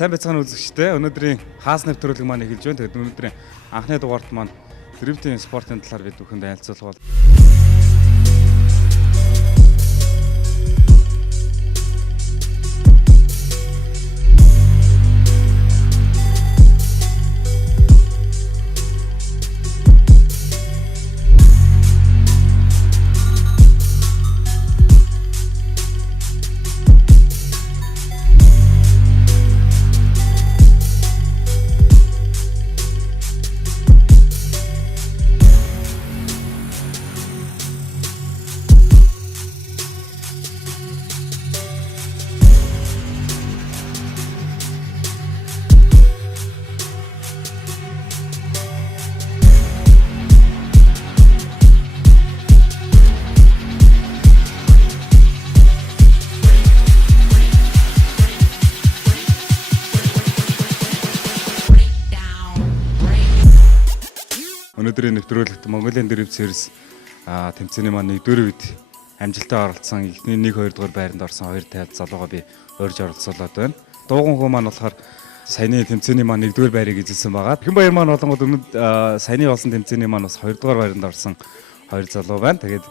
Сайн байцгаана үзэгчдээ. Өнөөдрийн хаас нэвтрүүлэг маань эхэлж байна. Тэгээд өнөөдрийн анхны дугаарт маань дрифтинг спортын талаар бид бүхэнд танилцуулах бол өнөөдрийн нэвтрүүлэгт Mongolia Drift Series тэмцээний маань 1-р үед амжилтаа оролцсон эхний 1-2 дугаар байранд орсон 2 тайлбар залуугаа би урьж оролцуулаад байна. Дууган хөө маань болохоор саяны тэмцээний маань 1-р байрыг эзэлсэн байгаа. Хэн баяр маань болонгод саяны болсон тэмцээний маань бас 2 дугаар байранд орсон 2 залуу байна. Тэгээд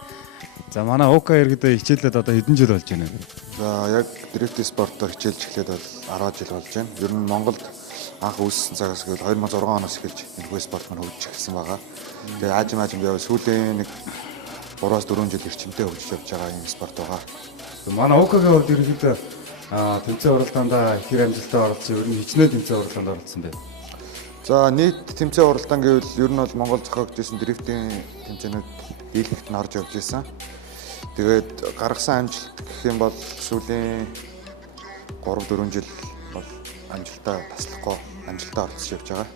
за манай ОК иргэдээ хичээлээд одоо хэдэн жил болж байна вэ? За яг дрифт спортоор хичээлж эхлээд бол 10 жил болж байна. Ер нь Монголд анх үүссэн цагаас гээд 2006 оноос эхэлж энэ спорт маань хөгжиж эхэлсэн байгаа. Тэгээ аажим яваа сүүлийн нэг 3-4 жил эрчимтэй хөгжиж явж байгаа энэ спорт байгаа. Манай ОК-гийн хувьд ерөнхийдөө тэмцээн уралдаанд хэр амжилттай оролцсон, ер нь хичнээн тэмцээн уралдаанд оролцсон бэ? За нийт тэмцээн уралдаан гэвэл ер нь бол Монгол зохиогдсон дрифтийн тэмцээнүүд дийлэгт нь орж явж байсан. Тэгээд гаргасан амжилт гэх юм бол сүүлийн 3-4 жил бол амжилтаа таслахгүй амжилтаа орцож явж байгаа.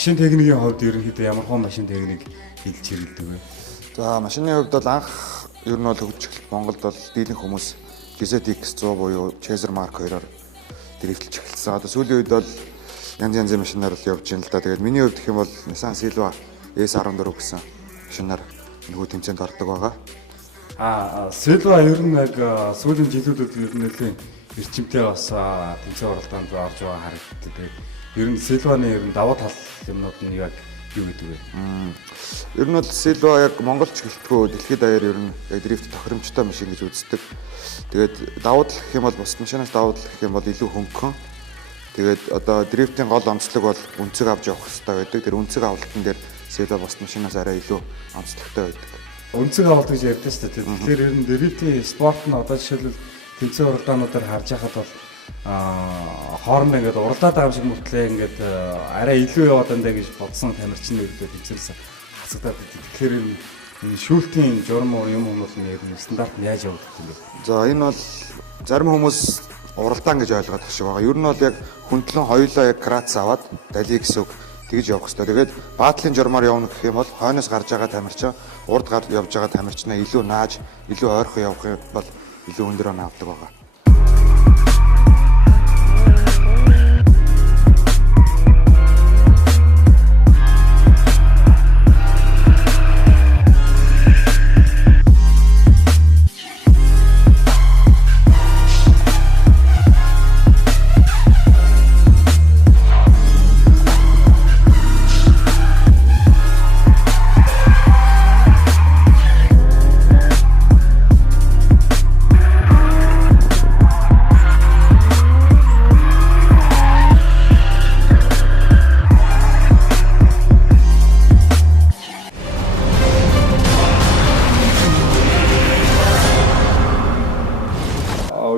Машин техникийн хувьд ерөнхийдөө ямар хон машин техник хэлж хэрэглэдэг вэ? За машины хувьд бол анх ер нь бол хөгжиж эхэлсэн Монголд бол дийлэн хүмүүс GZX 100 буюу Chaser Mark 2-оор дрифтлж эхэлсэн. Одоо сүүлийн үед бол янз янзын машинаар л явж байна л да. Тэгээд миний хувьд гэх юм бол Nissan Silva S14 гэсэн машинаар нөгөө тэмцээнд ордог байгаа. Silva ер нь яг сүүлийн жилүүдэд ер нь нэлийн эрчимтэй бас тэмцээн уралдаанд орж байгаа харагддаг. Тэгээд ер нь Silva-ны ер нь давуу тал юмнууд нь яг юу гэдэг вэ? Ер нь бол Silva яг Монголч гэлтгөө дэлхийд даяар ер нь дрифт тохиромжтой машин гэж үздэг. Тэгээд давуу тал гэх юм бол бус машинаас давуу тал гэх юм бол илүү хөнгөн. Тэгээд одоо дрифтийн гол онцлог бол үнцэг авч явах хэрэгтэй байдаг. Тэр үнцэг авалтан дээр Silva бус машинаас арай илүү онцлогтой байдаг. Үнцэг авалт гэж ярьдаа шүү дээ. Тэгэхээр ер нь дрифтийн спорт нь одоо жишээлбэл тэмцээн уралдаануудаар харж байхад бол хоорондоо ингээд уралдаад байгаа юм шиг мөртлөө ингээд арай илүү яваад байна гэж бодсон тамирчин нэрдээ тэмцэлсэн хасагдаад байдаг. Тэгэхээр энэ шүүлтийн журам юм бол энэ стандарт нь яаж явагдах юм бэ? За энэ бол зарим хүмүүс уралдаан гэж ойлгоод байгаа шиг байгаа. Ер нь бол яг хүндлэн хоёулаа яг крац аваад дали гэсэн үг тэгж явах хэрэгтэй. Тэгээд баатлын журмаар явна гэх юм бол хойноос гарч байгаа тамирчин урд гар явж байгаа тамирчнаа илүү нааж, илүү ойрхон явах юм бол илүү өндөр оноо авдаг байгаа.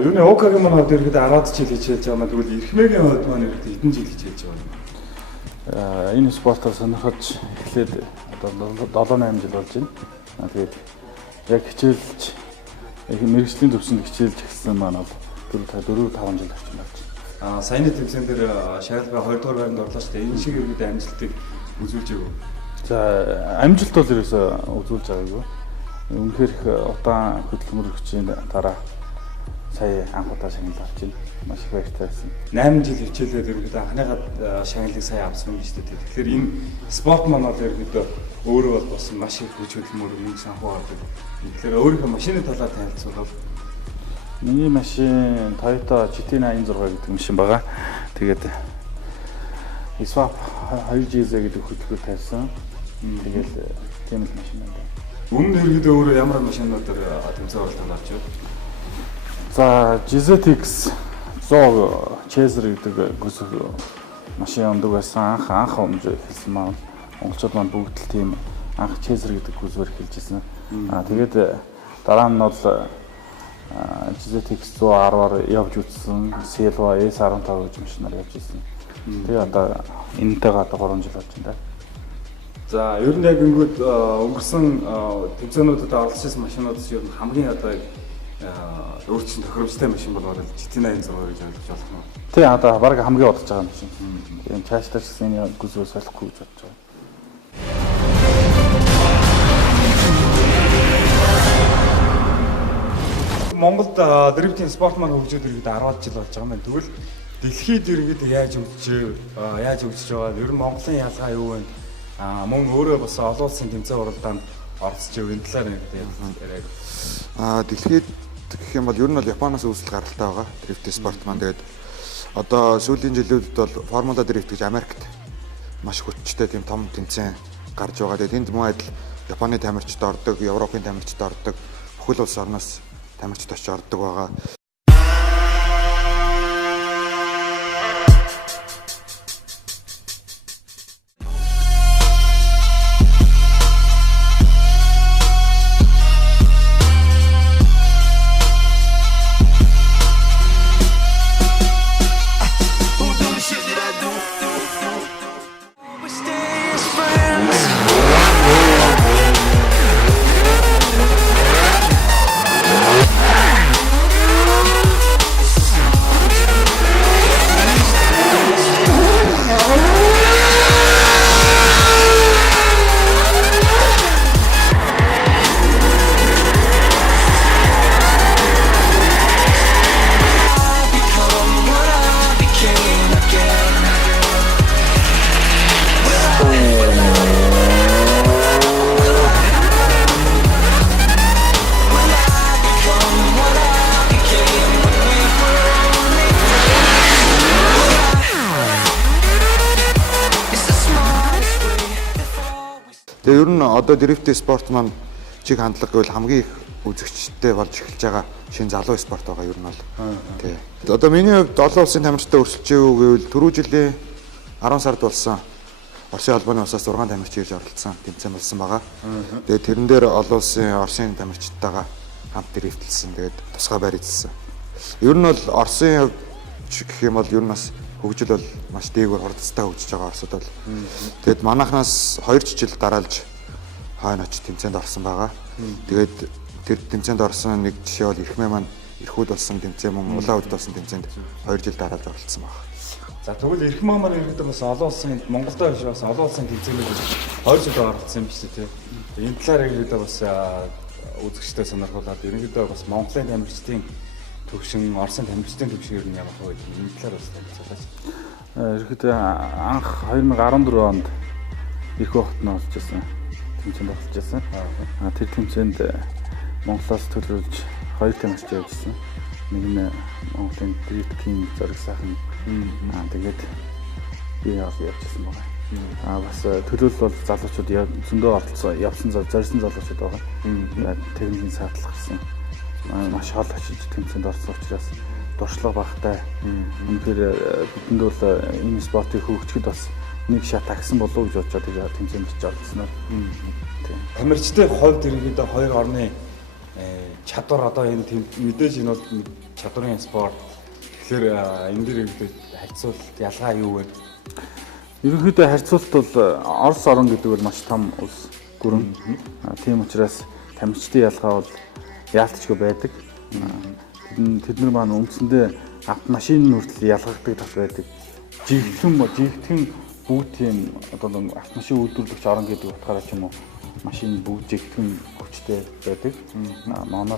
Ер нь ОК-гийн маань хувьд ирэхэд 10 жил хичээлж байгаа маань тэгвэл Эрхмээгийн хувьд маань ирэхэд хэдэн жил хичээлж байгаа юм? Энэ спортоор сонирхож эхлээд одоо 7-8 жил болж байна. Тэгээд яг хичээлж мэргэжлийн төвшөнд хичээлж эхэлсэн маань бол 4-5 жил орчим болж байна. Саяны тэмцээн дээр шалгалбай 2 дугаар байранд орлоо шүү дээ. Энэ шиг иргэд амжилтыг үзүүлж байв. За амжилт бол ерөөсөө үзүүлж байгаагүй. Үнэхээр их удаан хөдөлмөрөгчийн дараа сая анх удаа шагнал авч байна. Маш их баяртай байсан. 8 жил хичээлээд иргэд анхныхаа шагналыг сая авсан юм шүү дээ. Тэгэхээр энэ спорт маань бол иргэд өөрөө бол бас маш их хүч хөдөлмөр нэг санхүү ордог. Тэгэхээр өөрийнхөө машины талаар танилцуулбал миний машин Toyota GT86 гэдэг машин байгаа. Тэгээд SWAP 2GZ гэдэг хөтөлбөр тавьсан. Тэгээд тийм л машин байна. Өмнө иргэд өөрөө ямар машинуудаар тэмцээн оролцоод авч байна? За GZX 100 Chaser гэдэг гүсэх машин өндөг байсан. Анх өмж хэлсэн маань монголчууд маань бүгд л тийм анх Chaser гэдэг гүсээр хэлж ирсэн. Тэгээд дараа нь бол GZX 110-аар явж үзсэн. Silva S15 гэж машинаар явж ирсэн. Тэгээ одоо энэтэйгээ одоо 3 жил болж байна. За ер нь яг ингээд өнгөрсөн тэмцээнүүдэд оролцсон машинуудаас ер нь хамгийн одоо өөрчлөлт тохиромжтой машин болоод GT86 гэж ойлгож байна. Тий одоо баг хамгийн удаж байгаа машин. Тийм цаашдаа ч гэсэн энэ гүсрөө солихгүй гэж бодож байгаа. Монголд дрифтинг спорт маань хөгжөөд ирээд 10 жил болж байгаа юм байна. Тэгвэл дэлхийд иргэд яаж хөгжиж байгаа? Ер нь Монголын ялгаа юу вэ? Мөн өөрөө бас олон улсын тэмцээн уралдаанд оролцож байгаа энэ талаар яриаг. Дэлхийд гэх юм бол ер нь бол Японоос үүсэл гаралтай байгаа дрифтинг спорт маань. Тэгээд одоо сүүлийн жилүүдэд бол Формула дрифт гэж Америкт маш хүчтэй тийм том тэмцээн гарч байгаа. Тэгээд энд мөн адил Японы тамирчид ордог, Европын тамирчид ордог, бүхэл улс орноос тамирчид очиж ордог байгаа. Тэгээ ер нь одоо дрифтинг спорт маань чиг хандлага гэвэл хамгийн их үзэгчтэй болж эхэлж байгаа шинэ залуу спорт байгаа ер нь бол. Тий. Одоо миний хувьд олон улсын тамирчтай өрсөлдөж юу гэвэл түрүү жилийн 10 сард болсон Оросын холбооны усаас 6 тамирч ирж оролцсон тэмцээн болсон байгаа. Тэгээ тэрэн дээр олон улсын Оросын тамирчтайгаа хамт дрифтлсэн. Тэгээд тусгай байр эзэлсэн. Ер нь бол Оросын хувьд гэх юм бол ер нь бас хөгжил бол маш дээгүүр хурдцтай хөгжиж байгаа Оросд бол. Тэгэд манайхнаас 2 жил дараалж хойно очиж тэмцээнд орсон байгаа. Тэгээд тэр тэмцээнд орсон нэг жишээ бол Эрхмээ маань эрхүүд болсон тэмцээн мөн улаан үдд болсон тэмцээнд 2 жил дараалж оролцсон байгаа. За тэгвэл Эрхмээ маань ерөөдөө бас олон улсын Монголдоо биш бас олон улсын тэмцээнүүд 2 жил оролцсон юм биш үү? Энэ талаар ерөөдөө бас үзэгчтэй сонирхуулаад ерөөдөө бас Монголын тамирчдын төвшин, Оросын тамирчдын төвшин ер нь ямар хөө гэдэг энэ талаар бас танилцуулаач. Ерөөдөө анх 2014 онд их вахтанд орж ирсэн. Тэмцээнд оролцож байсан. Тэр тэмцээнд Монголоос төлөвлөж 2 тамирч явжсэн. Нэг нь Монголын дрифтинг зориг сайхан. Тэгээд би явжсэн байгаа. Бас төлөвлөл бол залуучууд зөндөө оролцсон, явсан зорьсон залуучууд байгаа. Техникийн саадлах гэсэн. Маш хол очиж тэмцээнд орсон учраас дуршлага багтай. Үнэхээр бидэнд бол энэ спортыг хөгжихэд бас нэг шат агсан болов уу гэж бодож тэмцээнд очиж оролцсноо. Тамирчдын хувьд ерөнхийдөө хоёр орны чадвар одоо энэ мэдээж энэ бол чадварын спорт. Тэгэхээр энэ дээр харьцуулалт ялгаа юу вэ? Ерөнхийдөө харьцуулалт бол Орос орн гэдэг бол маш том улс гүрэн. Тийм учраас тамирчдын ялгаа бол яалтчгүй байдаг. Тэд нар маань үндсэндээ автомашин хүртэл ялгагддаг тал байдаг. Жигтгэн бүгд тийм одоо автомашин үйлдвэрлэгч орн гэдэг утгаараа ч юм уу машин бүгд жигтгэн хүчтэй байдаг.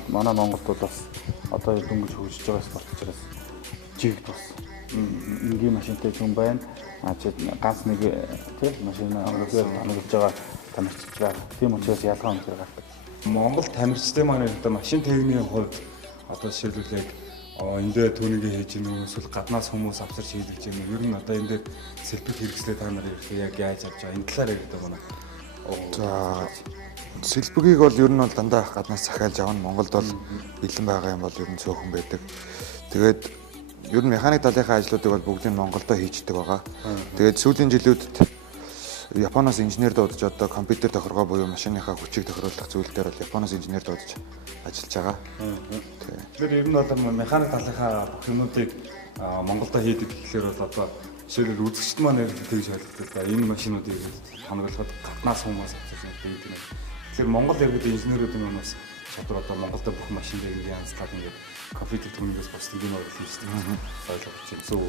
Манай Монголд бол бас одоо дөнгөж хөгжиж байгаа спорт учраас жигд бас энгийн машинтай хүн байна. Ганц нэг тийм машин хангаж байгаа тамирчид байгаа. Тийм учраас ялгаа өндөр гардаг. Монгол тамирчдын маань одоо машин техникийн хувьд одоо жишээлбэл яг эндээ түүнийгээ хийж гэнэ үү эсвэл гаднаас хүмүүс авсарч хийлгэж гэнэ үү? Ер нь одоо энэ дээр сэлбэг хэрэгслээ та нар яг яаж авч байгаа? Энэ талаар яриад байгаа манай. За сэлбэгийг бол ер нь бол дандаа гаднаас захиалж авна. Монголд бол бэлэн байгаа юм бол ер нь цөөхөн байдаг. Тэгээд ер нь механик талынхаа ажлуудыг бол бүгдийг Монголдо хийждэг байгаа. Тэгээд сүүлийн жилүүдэд Японоос инженер дуудаж одоо компьютер тохиргоо буюу машиныхаа хүчийг тохируулах зүйл дээр бол Японоос инженер дуудаж ажиллаж байгаа. Тэгэхээр ер нь бол механик талынхаа бүх юмнуудыг Монголдо хийдэг гэхлээр бол одоо жишээлбэл үзэгчд маань тэгж ойлгохдаг. Энэ машинуудыг хамгаалахад гаднаас хүмүүс авчирч байдаг юм. Тэгэхээр Монгол иргэд инженеруудын хүмүүс чадвар одоо Монголдо бүх машин техникийн янзлаад ингээд компьютер техникээс бусдын юм хийждэг. Ойлгож байна. Зөв.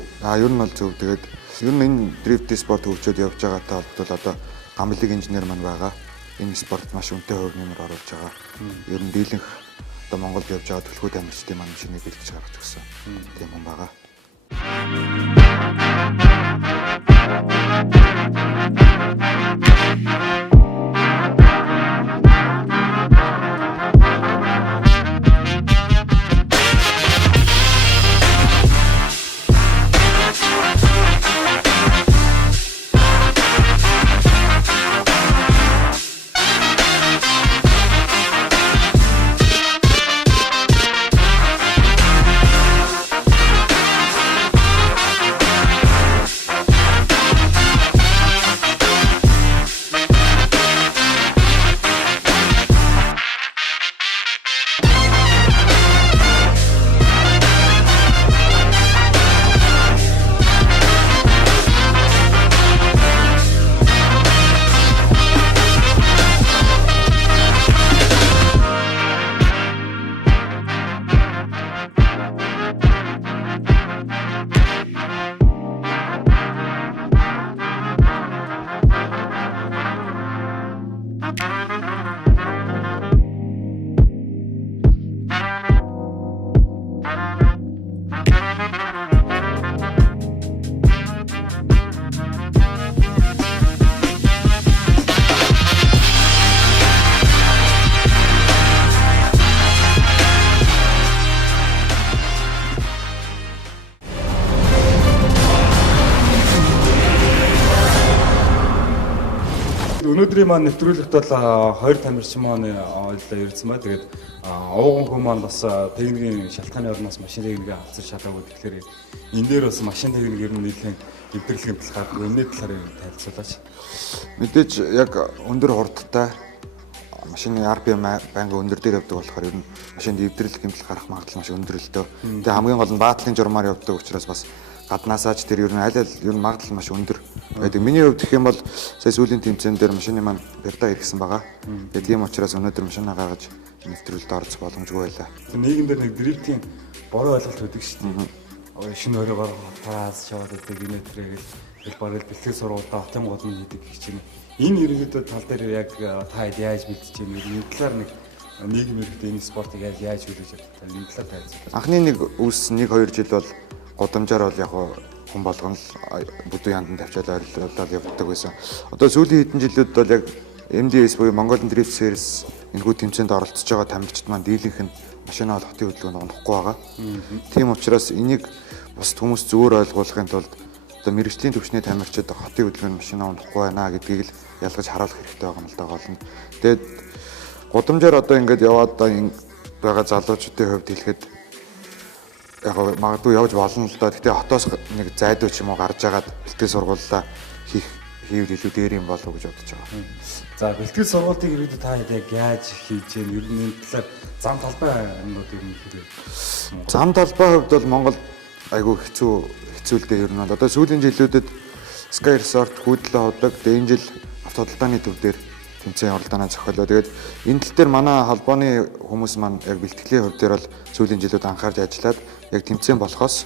Ер нь бол зөв. Тэгээд ер нь энэ дрифт спорт хөгжөөд явж байгаатай холбогдол одоо гамлаг инженер маань байгаа. Энэ спорт маш өнтэй хувь нэмэр оруулж байгаа. Ер нь дийлэнх одоо Монголд явж байгаа төлхөө тамирчдын маань машиныг бэлтгэж гаргаж өгсөн. Тийм хүн байгаа. Өнөөдрийн маань нэвтрүүлэгт бол хоёр тамирчин маань ойлоо ирсэн ба тэгээд ууган хүн маань бас техникийн шалтгааны орноос машин техникээ авчир шалаагүй тэгэхээр энэ дээр бас машин техник ер нь нийлэн эвдэрлэгийн талаар өнөө талаар танилцуулаач. Мэдээж яг өндөр хурдтай машины RPM байнга өндөр дээр явдаг болохоор ер нь машинд эвдэрлэх гэмтэл гарах магадлал маш өндөр л дөө. Тэгээ хамгийн гол нь баатлын журмаар явдаг учраас бас гаднаасаач тэр ер нь аль ер нь магадлал маш өндөр байдаг. Миний хувьд гэх юм бол сая сүүлийн тэмцээн дээр машины маань бэрдаа ирсэн байгаа. Тэгээ тийм учраас өнөөдөр машинаа гаргаж нэвтрүүлэлд орох боломжгүй байлаа. Нийгэм дээр нэг дрифтийн бороо ойлголт өгдөг шүү дээ. Шинэ өрөөгөр таас шаваад өгдөг инээ тэрэгэл тэл бараг бэлтгэл сургуультай хотын голны хийдэг гэх чинь энэ ерөнхийдөө тал дээр яг та яаж бэлтэж байна вэ? Энэ талаар нэг нийгэм иргэдэд энэ спортыг яаж хөгжүүлж чаддаг энэ талаар тайлбарлая. Анхны нэг үс 1-2 жил бол гудамжаар бол яг хүн болгоно л бүдүүн яндан тавьчаад ойрлуулаад явдаг байсан. Одоо сүүлийн хэдэн жилүүд бол яг MDS буюу Mongolian Drift Series энэхүү тэмцээнд оролцож байгаа тамирчид маань дийлэнх нь машинаа хотын хөдөлгөөнд онохгүй байгаа. Тийм учраас энийг бас хүмүүс зөвөр ойлгуулахын тулд одоо мэрэгжлийн түвшний тамирчид хотын хөдөлгөөнд машинаа онохгүй байна гэдгийг л ялгаж харуулах хэрэгтэй байгаа юм л да гол нь. Тэгээд гудамжаар одоо ингэж яваад байгаа залуучуудын хувьд хэлэхэд яг магадгүй явж болно л да. Гэтэ хотоос нэг зайдуу ч юм уу гарч агаад бэлтгэл сургуулаа хийвэл илүү дээр юм болов уу гэж бодож байгаа. За бэлтгэл сургалтыг ирээдүйд та яг яаж хийж гэн ер нь энэ талаар зам талбай юмнууд ер нь хэрэг. Зам талбай хувьд бол Монгол айгүй хэцүүлдэ ер нь бол одоо сүүлийн жилүүдэд Sky Resort хүйдлээ ходог. Тэгээ энэ жил автоталдааны төв дээр тэмцээн уралдаанаа зохиолоо. Тэгээд энэ тал дээр манай холбооны хүмүүс маань яг бэлтгэлийн хувьд дээр бол сүүлийн жилүүд анхаарч ажиллаад яг тэмцээн болохоос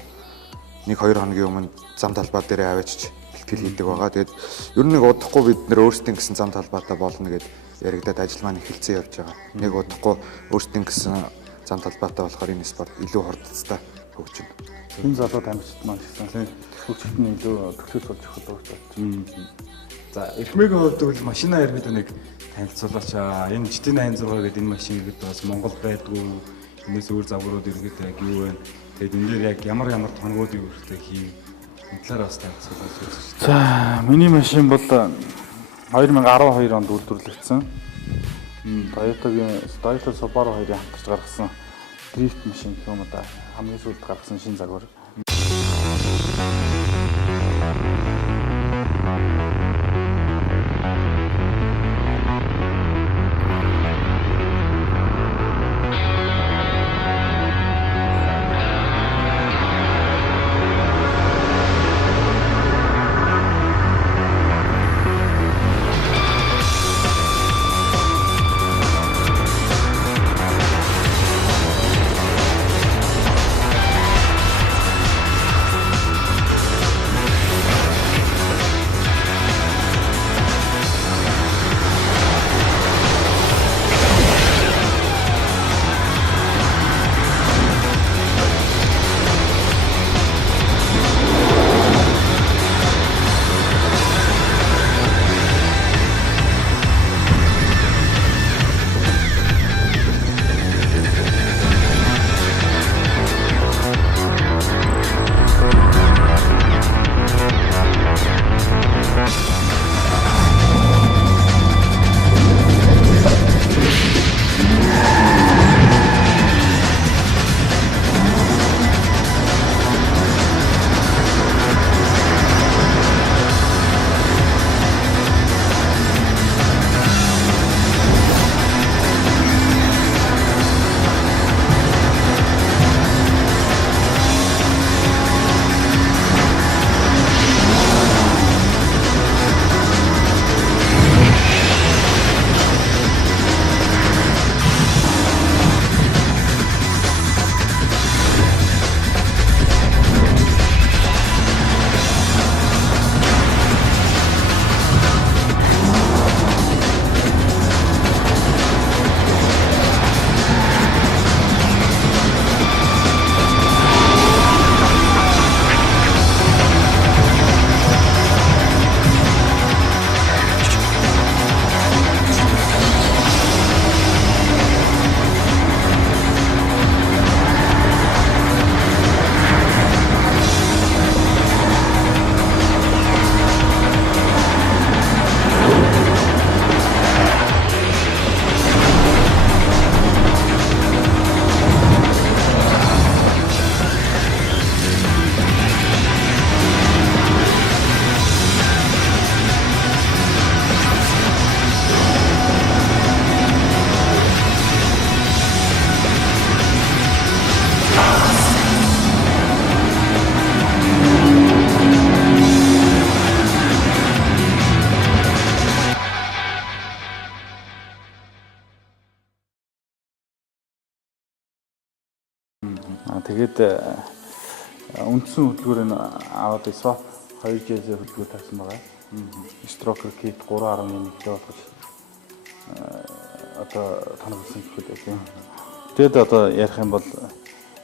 1-2 хоногийн өмнө зам талбай дээр аваачиж бэлтгэл хийдэг байгаа. Тэгээд ер нь нэг удахгүй бид нэр өөрсдийн гэсэн зам талбайтай болно гэд яригадад ажил маань эхэлсэн явж байгаа. Нэг удахгүй өөрсдийн гэсэн зам талбайтай болохоор энэ спорт илүү хурдцтай хөгжинэ. Энэ залуу тамирчид маань гэсэн хөгжилт нь илүү төгсөж болж өгөх хэрэгтэй. За Эрхмээгийн хувьд бол машина иргэд нэг танилцуулаач. Энэ GT86 гэдэг энэ машин иргэд бас Монгол байдгүй. Энэс өөр загварууд иргэд яг юу вэ? Тэгээд энэ дээр яг ямар тоногуудын үүрэгтэй хийв. Энэ талаар бас танилцуулаач үзэж. За миний машин бол 2012 онд үйлдвэрлэгдсэн. Toyota Subaru 2-ын хамтарч гаргасан дрифт машин гэх юм да. Хамгийн сүүлд гаргасан шинэ загвар. Тэгээд үндсэн хөдөлгөөрөөр аваад swap 2J хөдөлгөөр тавьсан байгаа. Stroker kit 3.1 кг болгож одоо тоногсон гэхэд тийм. Тэгэд одоо ярих юм бол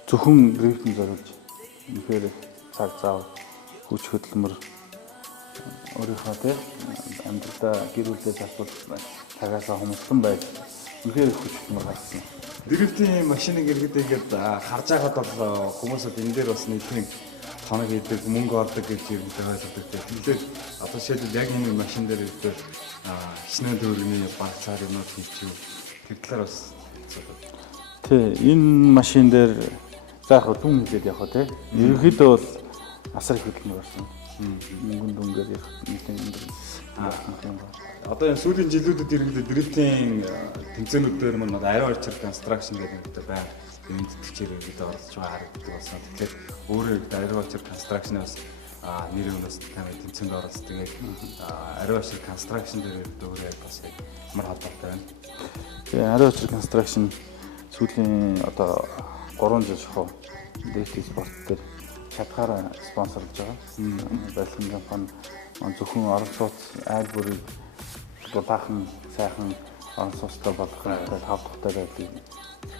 зөвхөн дрифтэн зориулж үнэхээр цаг зав хүч хөдөлмөр өөрийнхөө тийм амьдралдаа гэр бүлээ залбуулах цагаасаа хумсан байж үнэхээр хүч хөдөлмөр гаргасан. Дрифтийн машиныг иргэдэд харж байгаад бол хүмүүсд энэ дээр бас нийтийн тоног хийдэг, мөнгө олдог гэж юм ойлгодог. Тэгэхээр одоо шийдэл яг энэ машин дээр ирдэг хичнээн төгрөгийн багцаар юмуд хийчихв. Тэр талаар бас тий, энэ машин дээр за яг түн хэлээд явах тий. Ерөнхийдөө бол асар их хөдөлмөр болсон. Мөнгөнд үнгээр ярих нийтийн Одоо энэ сүүлийн жилүүдэд ерөнхийдөө дрифтинг тэмцээнүүдээр маань ариун орчир construction гэдэг нэг байна. Энд төчээр ерөнхийдөө оролцож байгаа харагддаг болсон. Тэгэхээр өөрөө ариун орчир construction-аас нэр өнөөс тамиг тэмцээнд оролцсон. Тэгээд ариун орчир construction дээр өөрөө бас ямар холбоотой байна. Тэгээ ариун орчир construction сүүлийн одоо 3 жил шахуу дэйт спорт дээр чадхаараа спонсорлж байгаа. Барилгын компани зөвхөн орон сууц айл бүрийг дулаахан сайхан орон сууцтай болгохын тулд хав тухтай байдаг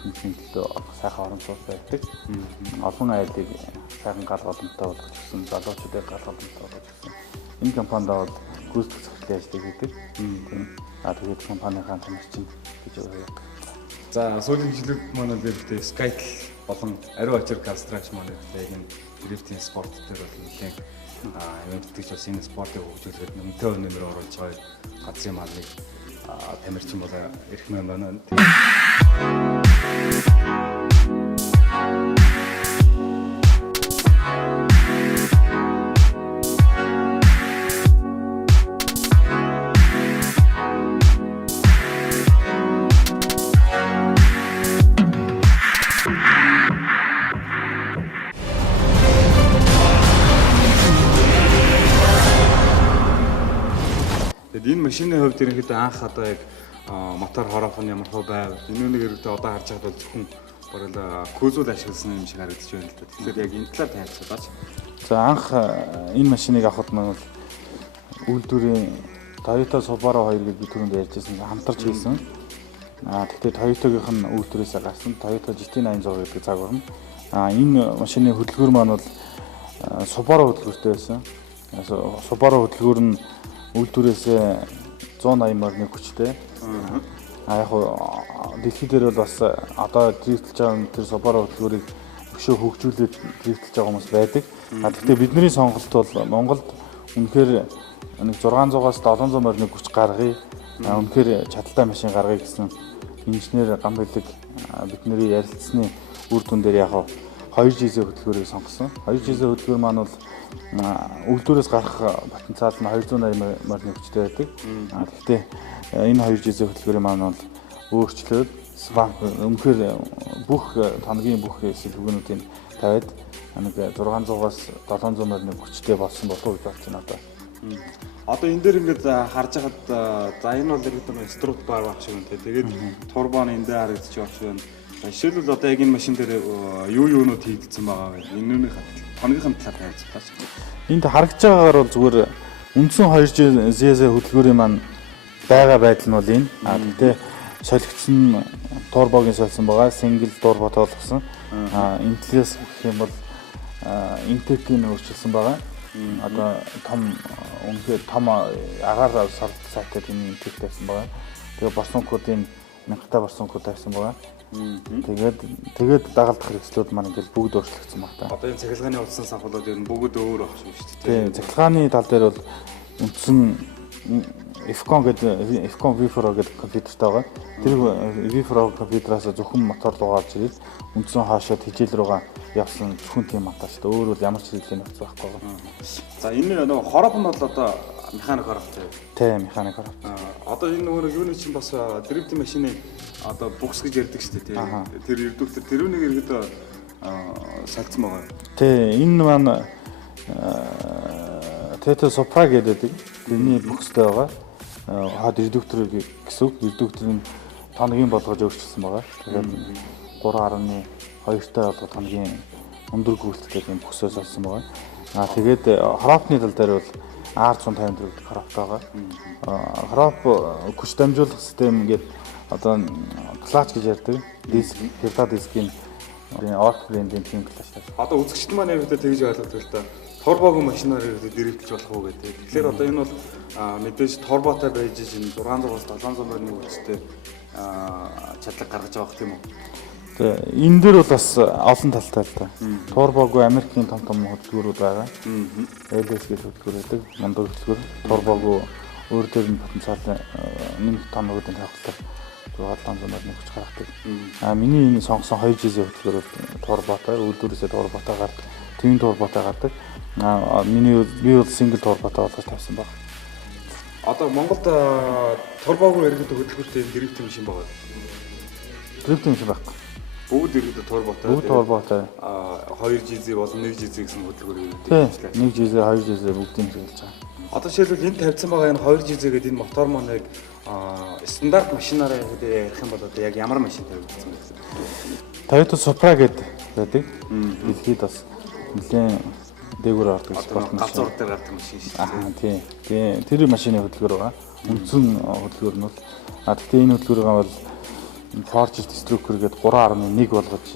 хэмжээндээ сайхан орон сууц байдаг. Олон айлыг сайхан гал боломжтой болгож өгсөн, залуучуудыг гал боломжтой болгож өгсөн. Энэ компанид бол гүйцэтгэх захирлын ажлыг хийдэг. Тэгээд компанийн тамирчин гэж öelda. За сүүлийн жилүүд маань дэрэгтэй Skytel болон ариун орчир construction маань яг энэ дрифтинг спорт дээр бол нэлээд мэдтгэж бас энэ спортыг хөгжүүлэхэд нэмэлт өнөмөр оруулж байгаа газрын малыг тамирчин болоо ирэх юм байна. Энэ машины хувьд ерөнхийдөө анх одоо яг мотор хороох нь ямар хөө байв. Энэ нэг ерөнхийдөө одоо харж байхад бол зөвхөн баруун кузул ашигласан юм шиг харагдаж байна л да. Тэгэхээр яг энэ талаар тайлбарлаач. За анх энэ машиныг авахд маань бол үйлдвэрийн Toyota Subaru 2 гэж би түрүүнд ярьжсэн хамтарч хийсэн. Тэгтээ Toyota-гийнх нь үйлдвэрээсээ гарсан Toyota GT86 гэдэг загвар нь. Энэ машины хөдөлгөөр маань бол Subaru хөдөлгөөртэй байсан. Subaru хөдөлгөөр нь үйлдвэрээс 180 морины хүчтэй. Яг дэлхий дээр бол бас одоо дрифтлж байгаа тэр Subaru хөдөлгөөрийг өшөө хөгжүүлээд дрифтлж байгаа хүмүүс байдаг. Гэхдээ бидний сонголт бол Монголд үнэхээр нэг 600-аас 700 морины хүч гаргая. Үнэхээр чадaltaй машин гаргая гэсэн инженер Гамбилэг бидний ярилцсны үр дүн дээр яг 2GZ хөдөлгөөрийг сонгосон. 2GZ хөдөлгөөр маань бол үйлдвэрээс гарах потенциал нь 280 морины хүчтэй байдаг. Гэхдээ энэ 2GZ хөдөлгөөрийн маань бол өөрчлөөд үнэхээр бүх тоногийн бүх сэлбэгнүүдийг тавиад нэг 600-аас 700 морины хүчтэй болсон болов уу гэж бодож байна одоо. Одоо энэ дээр ингээд харж байхад за энэ бол ерөнхийдөө струт бар байх шиг үнтэй. Тэгээд турбон энэ дээр харагдчих байх шиг байна. Жишээлбэл одоо яг энэ машин дээр юунууд хийгдсэн байгаа вэ? Энүүний тоногийн талаар тайлбарлаач. Энд харагдж байгаагаар бол зүгээр үндсэн 2GZ хөдөлгөөрийн маань байгаа байдал нь бол энэ. Тэгтээ солигдсон турбогийн солисон байгаа. Single турбо тоолгосон. Интелээс гэх юм бол интекийг өөрчилсөн байгаа. Одоо том үнэхээр том агаар сайтад энэ интек тавьсан байгаа. Тэгээ борсонкуудын мянгатай борсонкууд тавьсан байгаа. Тэгээд дагалдах хэрэгслүүд маань ингээл бүгд өөрчлөгдсөн баг та. Одоо энэ цахилгааны утсан санхуулууд ер нь бүгд өөр байх шүү дээ. Тийм, цахилгааны тал дээр бол үндсэн F-con гэдэг F-con V4 гэдэг компьютертэй байгаа. Тэр V4 компьютераас зөвхөн мотор руу гарч ирээд үндсэн хаашаад хижээл рүүгээ явсан зөвхөн тийм монтаж та. Өөр бол ямар ч хэрэглээ нөхц байхгүй байгаа. За энэ нөгөө хороп нь бол одоо механик хороптой. Тийм, механик хороп. Одоо энэ нөгөө юуны чинь бас дрифтинг машины одоо букс гэж ярьдаг шүү дээ тийм. Тэр эрдүүлэлт тэрүүнийг иргэд салцсан байгаа. Тийм, энэ маань Toyota Supra гэдэг тэрний букстай байгаа. Хад редуктор гэсэн үг. Редукторын тоногийн болгож өөрчилсөн байгаа. Тэгээд 3.2-тай болгох тоногийн өндөр гүйлттэй тийм буксээс олсон байгаа. Тэгээд хоропны тал дээр бол R154 гэдэг хороптой байгаа. Хороп хүч дамжуулах систем гэдэг одоо клач гэж ярьдаг. Диск, херта дискийн орк брендийн тийм клач. Одоо үзэгчд маань яг үүтэй тэгж ойлгодог л да. Турбогийн машинаар дрифтлж болох уу гэдэг. Тэгэхээр одоо энэ бол мэдээж турботой байж энэ 600-аас 700 морины хүчтэй чадлага гаргаж байгаа юм тийм үү? Тэгээ энэ дээр бол бас олон талтай л та. Турбогүй Америкийн том хөдөлгөөрүүд байгаа. LS гэх хөдөлгөөр байдаг. Мундаг хөдөлгөөр. Турбогүй өөр дээр нь потенциал нэг тоногуудын тавхлаар 700 морины хүч гаргадаг. Миний энэ сонгосон 2GZ хөдөлгөөр турботой, үйлдвэрээсээ турботой гардаг. Твин турботой гардаг. Миний би бол single турботой болгож тавьсан баг. Одоо Монголд турбоогүй иргэдэг хөдөлгөөртэй энэ дрифт машин байгаа. Дрифт машин байхгүй. Бүгд иргэдэг турбоотой. Бүгд турбоотой. 2 GZ болон 1 GZ гэсэн хөдөлгөөр иргэдэг. Тийм. 1 GZ, 2 GZ бүгдийг хэрэглэж байгаа. Одоо жишээлбэл энд тавьсан байгаа энэ 2 GZ гэдэг энэ мотор маань яг стандарт машинаараа ярих юм бол одоо яг ямар машин тавьсан бэ? Toyota Supra гэдэг байдаг. Дэлхийд бас нэлээд дээгүүр ордог спорт машин. Галзуур дээр гардаг машин шүү дээ. Тийм. Тэр машины хөдөлгөөр байгаа. Үндсэн хөдөлгөөр нь бол гэхдээ энэ хөдөлгөөрөө бол Porsche Destrucker гэдэг 3.1 болгож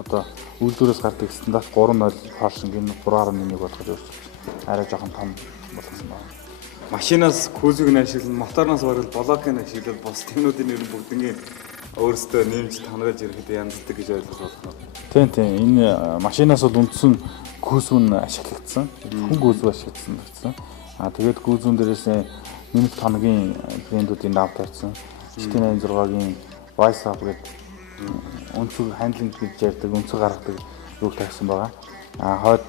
одоо үйлдвэрээс гардаг стандарт 3.0 Porsche-ийн 3.1 болгож өөрчилж арай жоохон том болгосон байна. Машинаас кузиг нь ашиглан, моторноос барил блокийг ашиглал бус тэмнүүдийн нэр бүгднийг өөрөөсөө нэмж тонгож ирэхэд янзлдаг гэж ойлгох болно. Тийм. Энэ машинаас бол үндсэн гүйцүүн ашиглагдсан. Хүн гүйцүү ашиглагдсан гэсэн. Тэгээд гүйцүүн дээрээс минут тоногийн брэндүүдийн нав тавьсан. GT86-гийн Vice Up гэдэг өнцөг хандлинг гэж ярьдаг, өнцөг гаргадаг юуг тавьсан байгаа. Хойд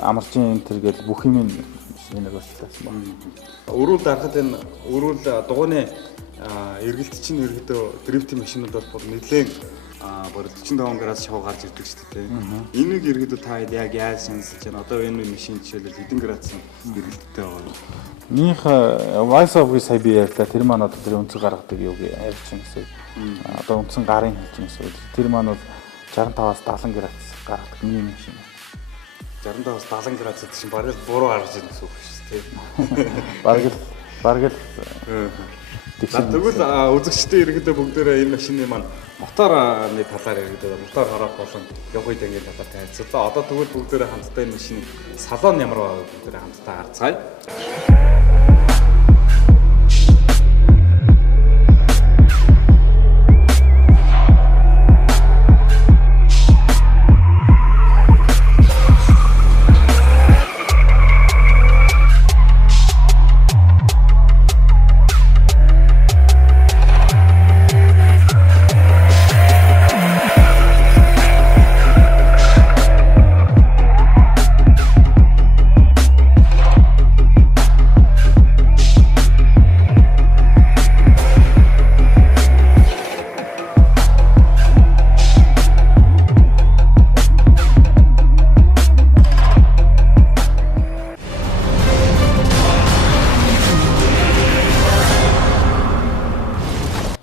амарчин энтер гэдэг бүх юм шинээр болчихсон байна. Өрүүл дарахад энэ өрүүл дугууны эргэлт чинь ерөөдөө дрифтинг машинууд бол нэлээд бараг 45 градус шавуу гарч ирдэг шүү дээ. Энийг ерөөдөө та яг яаж шансалж байна? Одоо энэ машин жишээлбэл хэдэн градус эргэлттэй байгаа вэ? Минийх Vice Up-ыг сая би ярьлаа. Тэр маань одоо тэр өнцөг гаргадаг юуг ярьж байна гэсэн. Одоо үндсэн гарын хэлж байгаа. Тэр маань бол 65-аас 70 градус гаргадаг миний машин. 65-аас 70 градус чинь бараг буруу гарч ирнэ гэсэн үг шүү дээ. Бараг л тэгвэл үзэгчтэй иргэдээ бүгдээрээ энэ машины маань моторны талаар иргэдээ мотор харах болон явах үед ингээд талаар танилцуулаа. Одоо тэгвэл бүгдээрээ хамтдаа энэ машины салон ямар байгааг бүгдээрээ хамтдаа харцгаая.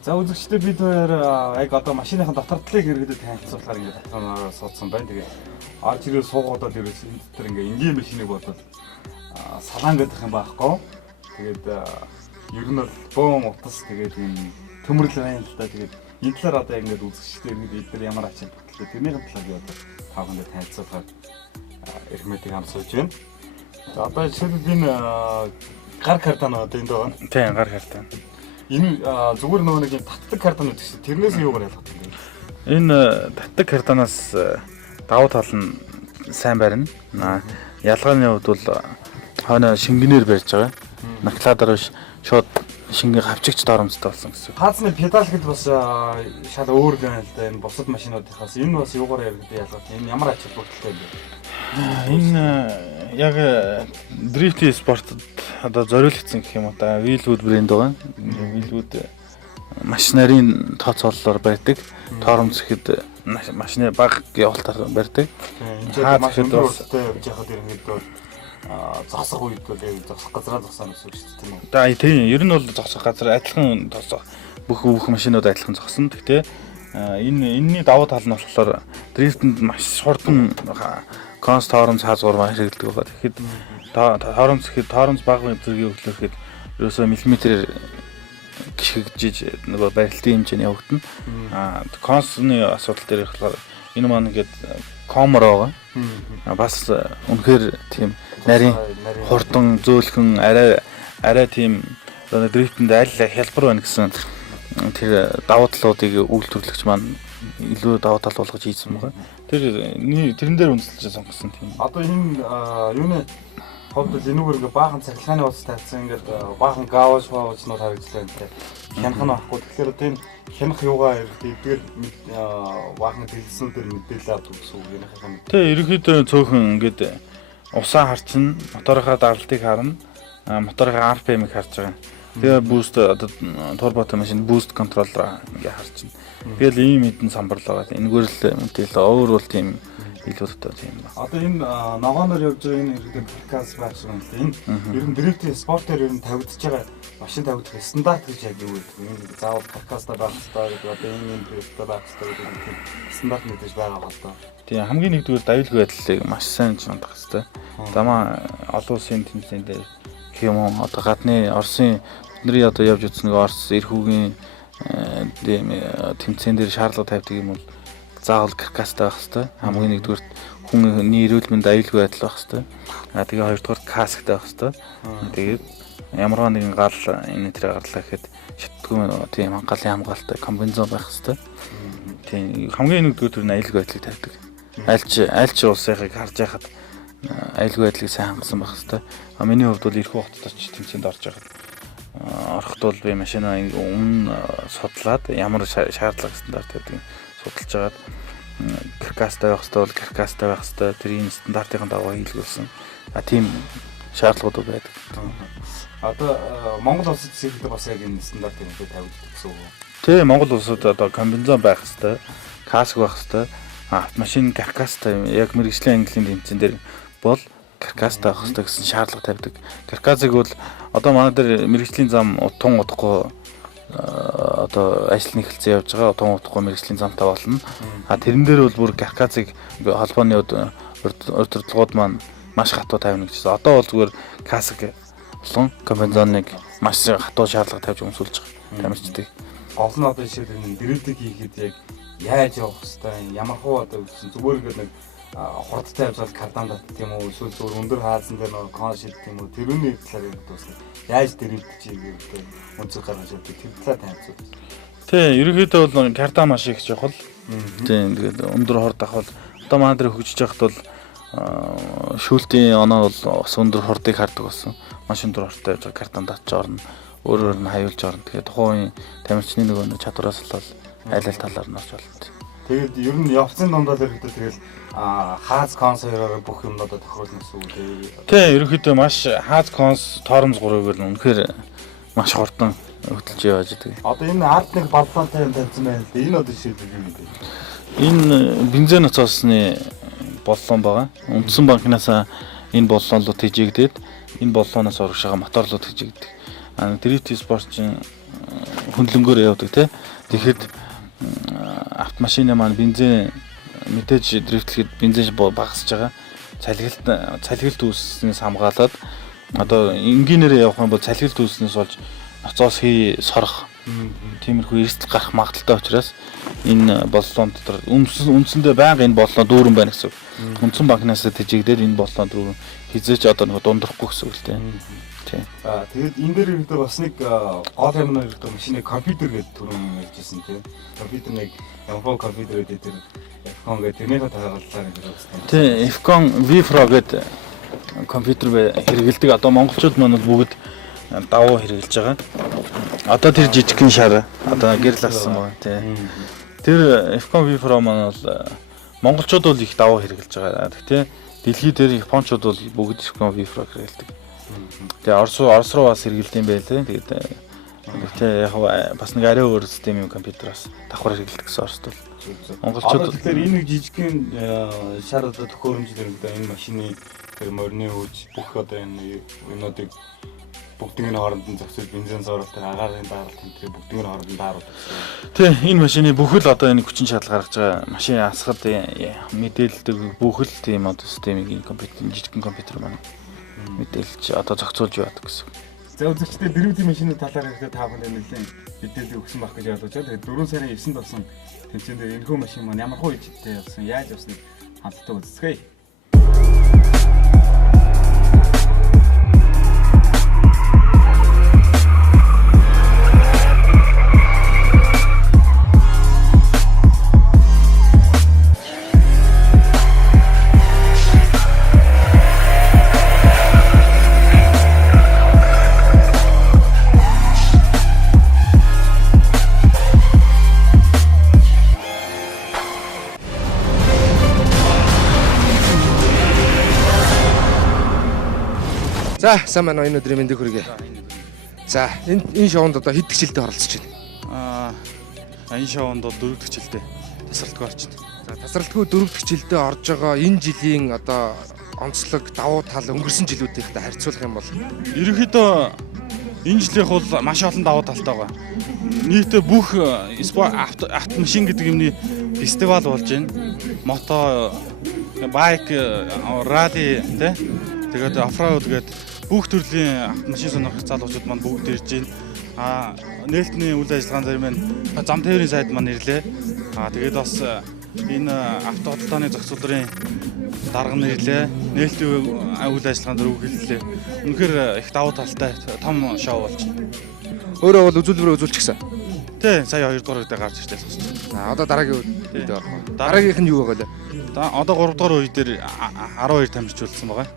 За үзэгчдээ бид хоёр яг одоо машиныхаа дотор талыг хэрэгдэд танилцуулахаар ингээд татганаар суудсан байна. Тэгээ орж ирээ суугуудад ерөөс энэ дотор ингээд энгийн машиныг бодоод салаан гэдэг юм байхгүй. Тэгээд ер нь бол бөөн утас тэгээд энэ төмөрлөл байна л да. Тэгээд энэ талаар одоо ингээд үзэгчдээ бид нар ямар ачаал бүтлээ тэрний талаар би одоо тавхандаа танилцуулахаар эрх мэдийг хамсуулж байна. За одоо жишээлбэл энэ гар кардан одоо энд байгаа. Тийм, гар кардан. Энэ зүгээр нөгөө нэг татдаг карданууд гэсэн. Тэрнээс юугаар ялгах юм бэ? Энэ татдаг карданаас давуу тал нь сайн барина. Ялгааны хувьд бол хойно шингэнээр барьж байгаа. Наклаадаар биш шууд шингээ хавчигч доромжтой болсон гэсэн. Хаацны педал гэдэг бас шал өөр байна л да. Энэ бусад машинуудынхаас энэ бас юугаар ялгах? Энэ ямар ач холбогдолтой юм бэ? Энэ яг дрифтинг спортод одоо зориулагдсан гэх юм уу та Wheelwood брэнд байгаа. Wheelwood маш нарын тооцоололоор барьдаг. Торомц гэхэд машины бага явалтаар барьдаг. Хаад машин өөртөө явж яхад ерөнхийдөө зогсох үед бол зогсох газраа зогсоно гэсэн үг шүү дээ тийм үү? За тийм ер нь бол зогсох газар адилхан тооцоо бүх машинууд адилхан зогсно. Гэхдээ энэний давуу тал нь болохоор дрифтэнд маш хурдан конс торомц хаазгуурмаа хэрэглэдэг байгаа. Тэгэхэд торомц бага зэргийн хөглөхөд ерөөсөө миллиметрээр гიშгэж нөгөө барилтын хэмжээний явагдана. Консны асуудал дээр болохоор энэ маань ингээд комор байгаа. Бас үнэхээр тийм нарийн хурдан зөөлхөн арай тийм дрифтэнд аль хялбар байна гэсэн тэр давуу талуудыг үйлдвэрлэгч маань илүү давуу тал болгож хийсэн байгаа. Тэрэн дээр үндэслэж сонгосон тийм. Одоо энэ юуны хувьд л энэгээр ингээ баахан цахилгааны ус тавьсан ингээд баахан гаавч нууд харагдсан тийм. Хянах нь байхгүй. Тэгэхээр одоо энэ хянах юугаа эдгээр баахан дэлгэнснүүдээр мэдээлэл авдаг гэсэн үг юм байна. Тэ ерөнхийдөө цөөхөн ингээд усаа харчин моторынхаа даралтыг харна. моторын RPM-ийг харж байгаа. Тэгээ boost одоо турботой машин boost controller ингээ харж байна. Тэгэл ийм хэдэн самбар л байгаа. Энэгээр л мэдээлэл өөр бол тийм илүүтэй тийм байна. Одоо энэ ногооноор явж байгаа энэ иргэдэг каркас байх шиг байна. Энэ ер нь дрифтийн спортоор ер нь тавигдж байгаа машин тавигдах стандарт гэж яг юу гэдэг вэ? Энэ заавал каркастай байх хэрэгтэй гэдэг одоо энэ дрифттэй байх хэрэгтэй гэдэг стандарт мэдээж байгаа бол тоо. Тийм хамгийн нэгдүгээр аюулгүй байдлыг маш сайн хандах хэрэгтэй. Дамаа олон улсын тэмцээн дээр юм одоо гадны Оросын бидний одоо явж үзсэн нэг Орос эрхүүгийн тэмцээн дээр шаардлага тавьдаг юм бол заавал каркастай байх хэрэгтэй. Хамгийн нэгдүгээр хүний эрүүл мэнд аюулгүй байдал байх хэрэгтэй. Тэгээ хоёрдугаар касктай байх хэрэгтэй. Тэгээд ямар нэгэн гал энэ тэр гарлаа гэхэд шатдаггүй тийм галын хамгаалалтай комбинезон байх хэрэгтэй. Тийм хамгийн нэгдүгээр нь аюулгүй байдлыг тавьдаг. Альч улсыг харж байхад аюулгүй байдлыг сайн хангасан байх хэрэгтэй. Миний хувьд бол ирэх хугацаанд ч тэмцээнд орж байхад ороход бол би машинаа өмнө судлаад ямар шаардлага стандарт гэдгийг судалж агаад каркастай байх хэрэгтэй бол каркастай байх хэрэгтэй. Тэрийн стандартын дагуу хийлгүүлсэн. Тийм шаардлагууд байдаг. Одоо Монгол улсад зэрэгтэй бас яг энэ стандартын мэдээ тавигддаг гэсэн үг үү? Тийм Монгол улсад одоо комбинезон байх хэрэгтэй. Каск байх хэрэгтэй. Автомашин каркастай яг мэргэжлийн английн тэмцээн дээр бол каркастай байх хэрэгтэй гэсэн шаардлага тавьдаг. Каркасыг бол одоо манай дээр мэргэжлийн зам утун удахгүй одоо ажил нэхэлцээ явж байгаа. Утун удахгүй мэргэжлийн замтай болно. Тэрэн дээр бол бүр каркасыг холбооны урдлагууд маань маш хатуу тавина гэсэн. Одоо бол зүгээр каск болон комбинезоныг маш хатуу шаардлага тавьж өмсүүлж байгаа. Тамирчдыг. Гол нь одоо жишээлбэл дрифтийг хийхэд яг яаж явах хэвээр ямар хуу одоо зүгээр ингээд нэг хурдтай явж кардан татдаг юм уу эсвэл зүгээр өндөр хаалсан дээр нэг кон шилдэг юм уу тэрүүний талаар яг дуусна. Яаж дрифт чигээр өнцөг гаргаж өгдөг тэр талаар танилцуулж. Тий, ерөнхийдөө бол кардан маш их чухал. Тийм тэгээд өндөр хорд авах бол одоо манай дээр хөгжиж байхад бол шүүлтийн оноо бол бас өндөр хордыг хардаг болсон. Маш өндөр хордтой явж кардан татж орно. Өөрөөр нь хаюулж орно. Тэгээд тухайн тамирчны нөгөө чадвараас л айл талаар нь орж болно. Тэгээд ер нь явцын дундаа л ирэхдээ тэгэл хааз консойроор бүх юмнуудаа тохируулна гэсэн үг үү? Тий, ерөнхийдөө маш хааз конс тоормс 3-ыг нь үнэхээр маш хурдан хөдөлж явж байгаа. Одоо энэ ард нэг баллонтай юм тавьсан байна л да. Энэ одоо жишээлбэл юм бэ? Энэ бензин ноцоосны боллон байгаа. Үндсэн банкнаас энэ боллонлууд хийжигдээд энэ боллоноос урагшаага моторлууд хийжигддэг. Дрифт спортчин хөндлөнгөөр явдаг тий. Тэгэхэд автомашины маань бензин мэдээж дрифтлэхэд бензин багасж байгаа. Цалгилт үүснээс хамгаалаад одоо энгийнээр явах юм бол цалгилт үүснээс болж ноцоос сорох тиймэрхүү эрсдэл гарах магадaltaй учраас энэ боллон дотор үндсэндээ байнга энэ боллоо дүүрэн байна гэсэн үг. Үндсэн банкнаас тэжигдээд энэ боллон дүүрэн хизээч одоо нэг дундахгүй гэсэн үг л тийм. Тэгээд энэ дээр ирэхдээ бас нэг гол юм нэг машины компьютер гэдэг төрөм ярьжсэн тийм. Компьютер нэг Yamaha компьютер гэдэг тэр Fcon гэдэг тэрнийхээ таагаллаар нэг байна. Тийм, Fcon V-Pro гэдэг компьютер хэрэгэлдэг. Одоо монголчууд маань бүгд давуу хэрэгжилж байгаа. Одоо тэр жижигхэн шар одоо гэрэл авсан байна тийм. Тэр Fcon V-Pro маань бол монголчууд бол их давуу хэрэгжилж байгаа. Гэхдээ дэлхийд дээр японочууд бол бүгд Fcon V-Pro хэрэгэлдэг. Тэгээ Орос руу бас хэрэгэлдэм байлээ. Тэгээд яг бас нэг арай өөр систем юм компьютераас давхар хэрэгэлдэг гэсэн Оросд бол. Монголчууд тэгэхээр энэ нэг жижигхэн шар одоо төхөөрөмжлөр энэ машины тэр морины үүж бүх одоо энэ юмнуудыг бүгдийн хооронд нь зохицол бензин зоорлол тэр агаарын даралт энэ бүгдийн хооронд нь дааруулдаг. Тий, энэ машины бүхэл одоо энэ хүчин чадал гаргаж байгаа машин асгад мэдээлдэг бүхэл тийм одоо системийг энэ компьютер жижигхэн компьютер маань мэдээлж одоо зохицуулж яваад гэсэн. За үзэгчдээ дрифтийн машины талаар хэрэгтэй та бүхэнд нэлээд мэдээлэл өгсөн байх гэж бодож байна. Тэгээд 4 сарын 9-нд болсон тэмцээнд энэхүү машин маань ямар хөө ижидтэй явсан, яаж явсныг хамтдаа үздэцгээе. За, сайн байна уу, энэ өдрийн мэндийг хүргэе. За, энэ шоунд одоо хэд гिचэлтэд оролцож байна? Энэ шоунд бол 4 дахь жилдээ тасралтгүй орчихно. За, тасралтгүй 4 дахь жилдээ орж байгаа энэ жилийн одоо онцлог давуу тал өнгөрсөн жилүүдийнхтэй харьцуулах юм бол Ерөнхийдөө энэ жилийнх бол маш олон давуу талтай байгаа. Нийтдээ бүх автомашин гэдэг юмны фестивал болж байна. Мото, байк, ралли тэ. Тэгээд оффроуд гэдэг бүх төрлийн автомашин сонирхох залуучууд маань бүгд ирж байна. Нээлтний үйл ажиллагааны зарим нь зам тээврийн сайд маань ирлээ. Тэгээд бас энэ автохудалдааны зохицуулрын дарга нь ирлээ. Нээлтийн үйл ажиллагаанд үргэлжлүүлээ. Үнэхээр их давуу талтай том шоу болж байна. өөрөө бол үзүүлбэрээ үзүүлчих гэсэн. Тий, сая 2 дугаар үедээ гарч ирсэн сонсч. Одоо дараагийн үед орох уу? Дараагийнх нь юу байгаа лээ? Одоо 3 дугаар үе дээр 12 тамирчулсан байгаа.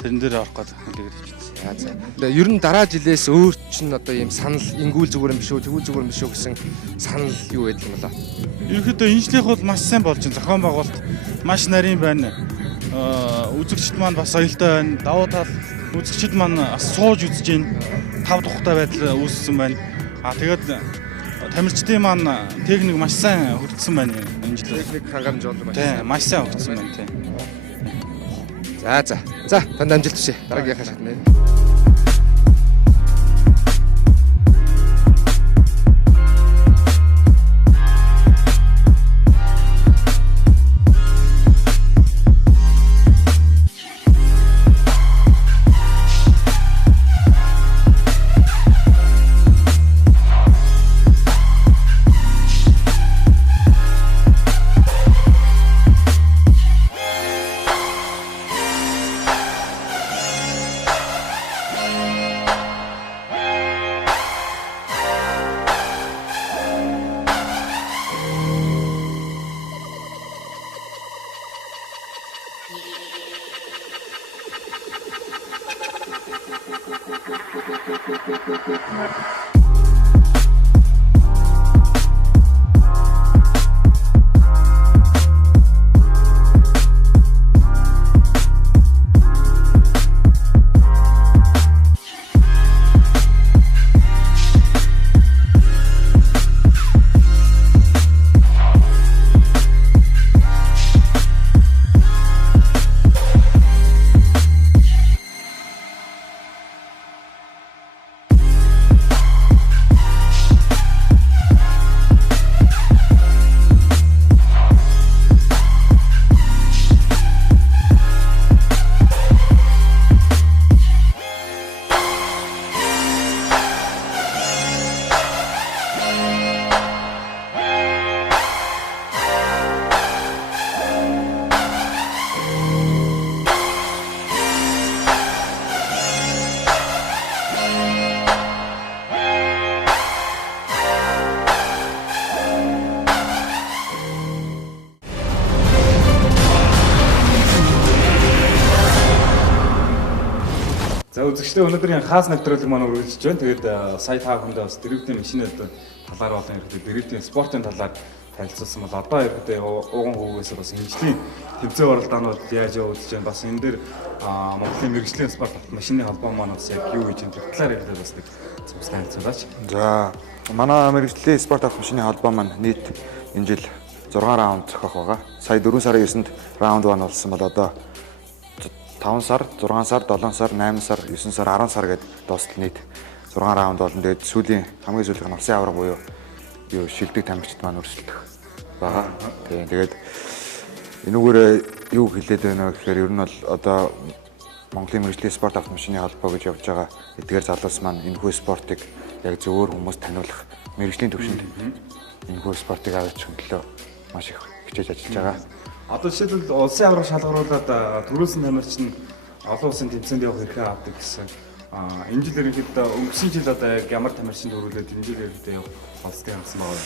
Тэрэн дээр орох гээд хэлгээд байна. За. Тэгээ ер нь дараа жилээс өөр чинь одоо ийм санал ингүүл зүгээр юм биш үү, тэгүүл зүгээр юм биш үү гэсэн санал юу байдаг юм болоо? Ерөнхийдөө энэ жилийнх бол маш сайн болж байна. Зохион байгуулалт маш нарийн байна. Үзэгчд маань бас соёлтой байна. Давуу тал үзэгчд маань бас сууж үзэж байна. Тав тухтай байдал үүссэн байна. Тэгээд тамирчдын маань техник маш сайн хөгжсөн байна энэ жил. Техник хангамж бол маш сайн хөгжсөн байна тийм. За, танд амжилт хүсье. Дараагийнхаа шатны. За үзэгчдээ өнөөдрийн хаас нэвтрүүлэг маань үргэлжлэж байна. Тэгээд сая та бүхэндээ бас дрифтийн машины талаар болон ирэхдээ дрифтийн спортын талаар танилцуулсан бол одоо ирэхдээ ууган хүүгээс бас хэмжлийн тэмцээн оролдоонууд яаж явагдаж байна. Бас энэ дээр Монголын мэрэгжлийн спорт автомашины холбоо маань бас яг юу гэж энэ талаар ирэхдээ бас нэг зөвс танилцуулаач. За манай мэрэгжлийн спорт автомашины холбоо маань нийт энэ жил 6 раунд зохиох байгаа. Сая 4 сарын 9-нд раунд 1 болсон бол одоо 5 сар, 6 сар, 7 сар, 8 сар, 9 сар, 10 сар гэдэг дуустал нийт 6 раунд болно. Тэгээд хамгийн сүүлийнх нь улсын авраг буюу шилдэг тамирчид маань өрсөлдөх байгаа. Тэгээд энүүгээр юу хэлээд байна гэхээр ер нь бол одоо Монголын мэрэгжлийн спорт автомашины холбоо гэж явж байгаа эдгээр залуус маань энэхүү спортыг яг зөвөр хүмүүс таниулах мэрэгжлийн төвшөнд энэхүү спортыг аваачих төлөө маш их хичээж ажиллаж байгаа. Одоо жишээлбэл улсын авраг шалгаруулад төрүүлсэн тамирч нь олон улсын тэмцээнд явах эрхээ авдаг гэсэн. Энэ жил ерөнхийдөө өнгөрсөн жил одоо яг ямар тамирчин төрүүлээд энэ жил ерөнхийдөө явах болцдог юмсан байгаа юм.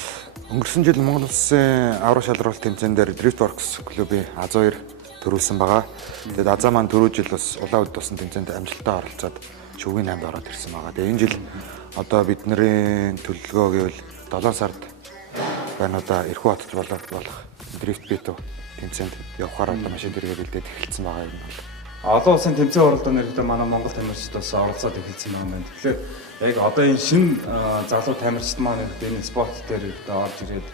Өнгөрсөн жил Монгол улсын авраг шалгаруулалт тэмцээн дээр Driftworks клубын А2 төрүүлсэн байгаа. Тэгээд Азаа маань түрүү жил бас улаан үд тусан тэмцээнд амжилттай оролцоод шүгэний 8-д ороод ирсэн байгаа. Тэгээд энэ жил одоо бидний төлөвлөгөө гэвэл 7 сард байнуудаа эрхүү хотод болох Drift B2 тэмцээнд явахаар одоо машин дэргээ бэлдээд эхэлсэн байгаа юм. олон улсын тэмцээн оролдооны нэрээр манай Монгол тамирчид бас оролцоод эхэлсэн байгаа юм. Тэгэхээр яг одоо энэ шинэ залуу тамирчид маань энэ спорт дээр орж ирээд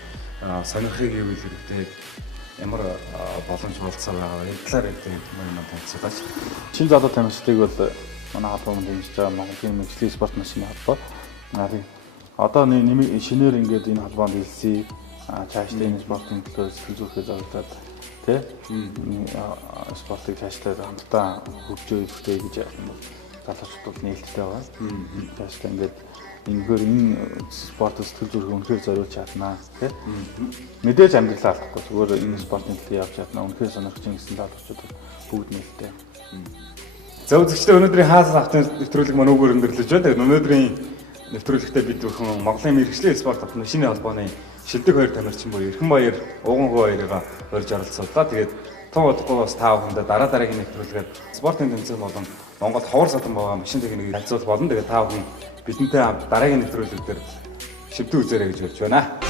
сонирхыг ивэл хэрэгтэй ямар боломж болцоо байгаа. Энэ талаар маань танилцуулаач. Шинэ залуу тамирчдыг бол манай халуун дэмжиж байгаа Монголын мэргэжлийн спорт машины холбоо. Одоо шинээр ингээд энэ холбоонд хэлсэн цаашдаа энэ спортын төлөө сэтгэлзүйхээ зориулаад тий спортыг цаашдаа хамтдаа хөгжөө идэвхтэй гэж залуучууд нээлттэй байгаа. Цаашдаа ингээд энэ спортод сэтгэл зүрхээ үнэхээр зориулж чаднаа тий. Мэдээж амьдралаа алдахгүй зүгээр энэ спортын төлөө явж чаднаа үнэхээр сонирхож ингэсэн залуучууд бүгд нээлттэй. За үзэгчдээ өнөөдрийн хаалт автын нэвтрүүлэг маань өгөр өндөрлөж байна. Тэгээд өнөөдрийн нэвтрүүлэгтээ бид бүхэн Монголын мэргэжлийн спорт автомашины холбооны шилдэг хоёр тамирчин буюу Эрхэнбаяр, Угангой хоёрыг урьж оролцууллаа. Тэгээд тун удахгүй бас та бүхэндээ дараагийн нэвтрүүлгээд спортын тэмцээн болон Монголд ховор садан байгаа машин техникийг танилцуул болно. Тэгээд та бүхэн бидэнтэй хамт дараагийн нэвтрүүлэг дээр шивдэг үзээрэй гэж хэлж байна.